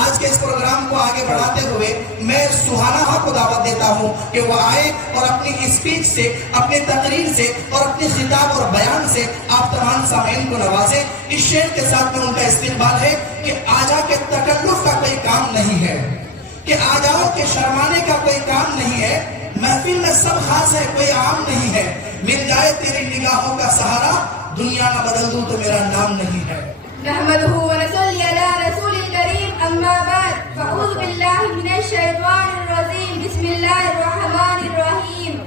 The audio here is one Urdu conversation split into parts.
آج کے اس پروگرام کو آگے بڑھاتے ہوئے میں سہانا ہاں کو دعوت دیتا ہوں کہ وہ آئے اور اپنی اسپیچ سے، اپنی تقریر سے اور اپنی خطاب اور بیان سے آپ تمام سامعین کو نوازیں۔ اس شعر کے ساتھ میں ان کا استقبال ہے کہ آجا کے تکلف کا کوئی کام نہیں ہے، کہ آ جاؤ کہ شرمانے کا کوئی کام نہیں ہے، محفل میں سب خاص ہے کوئی عام نہیں ہے، مل جائے تیری نگاہوں کا سہارا، دنیا نہ بدل دوں تو میرا نام نہیں ہے۔ نحمده ونصلي على رسول الكريم اما بعد فاعوذ بالله من الشیطان الرجیم بسم اللہ الرحمن الرحیم۔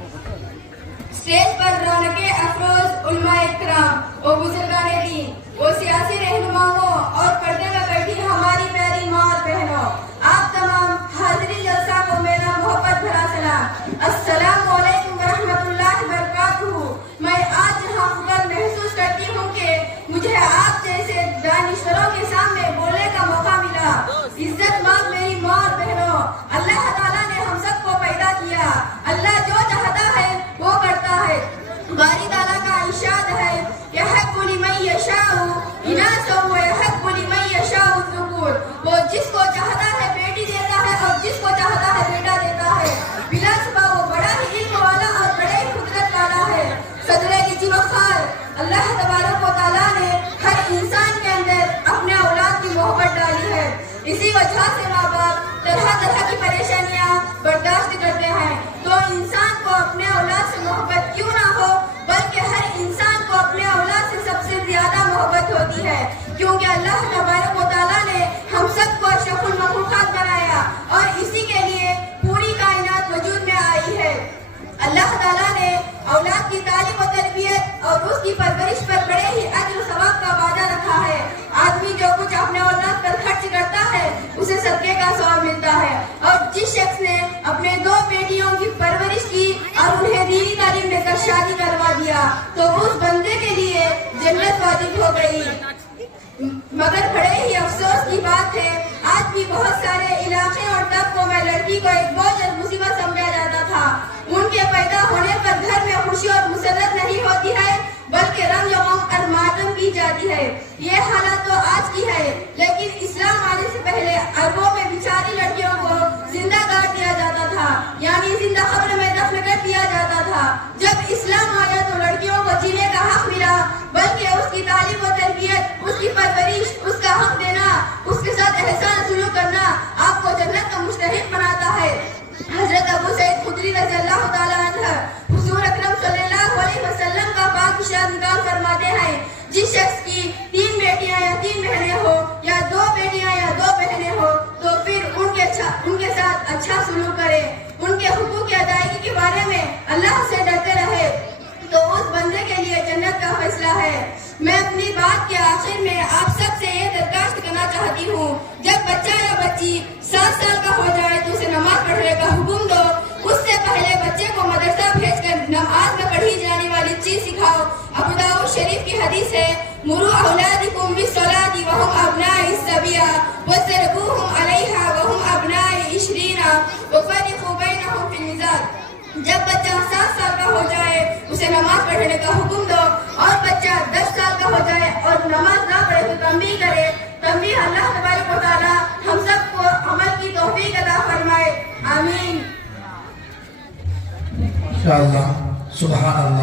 اسٹیج پر رونق افروز علماء اکرام و بزرگان دین و سیاسی رہنماؤں اور پردے میں بیٹھی ہماری پیاری ماں اور بہنوں، آپ تمام حاضرین جلسہ کو میرا محبت بھرا سلام۔ السلام علیکم ورحمۃ اللہ وبرکاتہ۔ میں آج یہاں فخر محسوس کرتی ہوں کہ مجھے آپ جیسے دانشوروں کے سامنے بولنے کا موقع ملا۔ عزت مند میری ماں اور بہنوں، اللہ تعالیٰ نے ہم سب کو پیدا کیا، اللہ جو چاہتا ہے وہ کرتا ہے۔ باری تعالیٰ کا ارشاد ہے یحب لمن یشاء اناثا ویحب لمن یشاء الذکور، وہ جس کو چاہتا ہے بیٹی دیتا ہے اور جس کو چاہتا ہے بیٹا دیتا ہے۔ بلا شبہ وہ بڑا ہی علم والا اور بڑے ہی قدرت والا ہے۔ صدر کی وقار اللہ تبارک و تعالیٰ نے ہر انسان کے اندر اپنے اولاد کی محبت ڈالی ہے، اسی وجہ سے ماں باپ طرح طرح کی پریشانیاں برداشت کرتے ہیں۔ تو انسان کو اپنے اولاد سے محبت کیوں نہ ہو، بلکہ ہر انسان کو اپنے اولاد سے سب سے زیادہ محبت ہوتی ہے، کیونکہ اللہ تبارک و تعالیٰ نے ہم سب کو اشرف المخلوقات بنایا اور اسی کے لیے پوری کائنات وجود میں آئی ہے۔ اللہ تعالیٰ نے اولاد کی تعلیم و تربیت اور اس کی پرورش پر بڑے ہی اجر و ثواب کا وعدہ رکھا ہے۔ آدمی جو کچھ اپنے اولاد پر خرچ کرتا ہے اسے صدقے کا ثواب ملتا ہے، اور جس شخص نے اپنے 2 بیٹیوں کی پرورش کی اور انہیں دینی تعلیم دے کر شادی کروا دیا تو اس بندے کے لیے جنت واجب ہو گئی۔ مگر بڑے ہی افسوس کی بات ہے، آج بھی بہت سارے علاقے اور طبقوں میں لڑکی کو ایک بوجھ اور مصیبت سمجھا جاتا تھا۔ ان کے پیدا ہونے پر گھر میں خوشی اور مسرت نہیں ہوتی ہے، بلکہ رنج و غم اور ماتم کی جاتی ہے۔ یہ حالت تو آج کی ہے، لیکن اسلام آنے سے پہلے عربوں میں بیچاری لڑکیوں کو زندہ کاٹ دیا جاتا تھا، یعنی زندہ قبر میں دفن کر دیا جاتا تھا۔ جب اسلام آیا تو لڑکیوں کو جینے کا حق ملا، بلکہ اس کی تعلیم و تربیت، اس کی پرورش، اس کا حق دینا، اس کے ساتھ احسان سلوک کرنا آپ کو جنت کا مستحق بناتا ہے۔ حضرت ابو سعید خدری رضی اللہ تعالیٰ عنہ حضور اکرم صلی اللہ علیہ وسلم کا پاک ارشاد نقل فرماتے ہیں، جس شخص کی 3 بیٹیاں یا 3 بہنیں ہو یا 2 بیٹیاں یا 2 بہنیں ہو تو پھر ان کے ساتھ اچھا سلوک کرے، ان کے حقوق کی ادائیگی کے بارے میں اللہ سے ڈرتے رہے تو اس بندے کے لیے جنت کا فیصلہ ہے۔ میں اپنی بات کے آخر میں آپ سب سے یہ درخواست کرنا چاہتی ہوں، جب بچہ یا بچی 7 سال کا ہو جائے تو اسے نماز پڑھنے کا حکم دو، اس سے پہلے بچے کو مدرسہ بھیج کر نماز میں پڑھی جانے والی چیز سکھاؤ۔ ابو داؤد شریف کی حدیث ہے مروا اولادکم بالصلاۃ وهم ابناء السبع واضربوهم علیہا وهم ابناء 20 وفرقوا بینہم فی المزاج۔ جب بچہ 7 سال کا ہو جائے اسے نماز پڑھنے کا حکم دو، اور بچہ 10 سال کا ہو جائے اور نماز نہ پڑھے تو تنبیہ کرے۔ تنبیہ اللہ تبارک و تعالی ہم سب کو عمل کی توفیق عطا فرمائے، آمین۔ انشاءاللہ، سبحان اللہ۔